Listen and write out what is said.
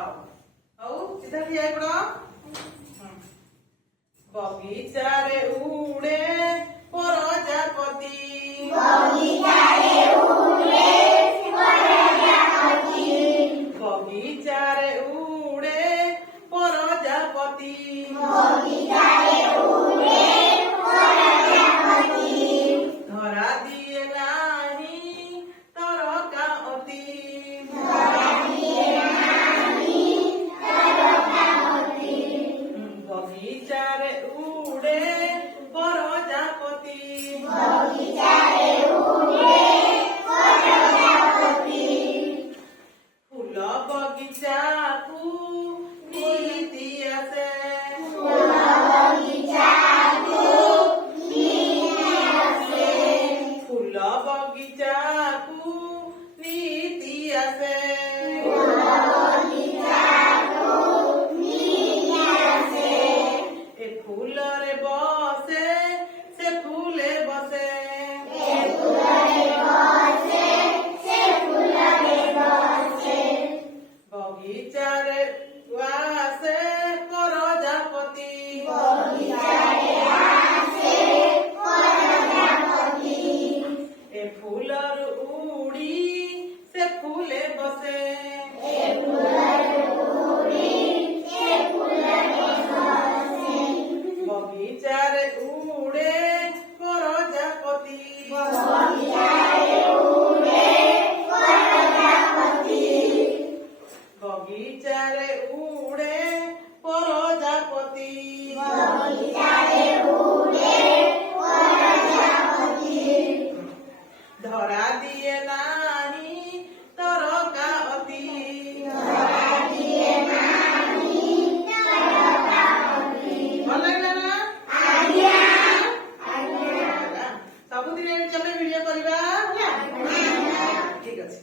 आओ आओ सीधा ठिया हेई पड़ बगीचा रे उड़े प्रजापति बगीचा रे उड़े प्रजापति धरा दिए नाही तरका अति बगीचा रे उड़े प्रजापति फूल बगीचा को नीति आसे फूल बगीचा को नीति आसे ए फूल रे बसे से फूले बसे बगीचा रे आसे प्रजापति ए फूल उड़ी से फूले बसे बगीचा रे उड़े प्रजापति बगीचा रे उड़े प्रजापति धरा दिए नाही तरका अति ଭଲ ଲାଗିଲା ନା ସବୁଦିନ ଏମିତି ଆମେ ଭିଡିଓ କରିବା ହେଲା ଠିକ ଅଛି।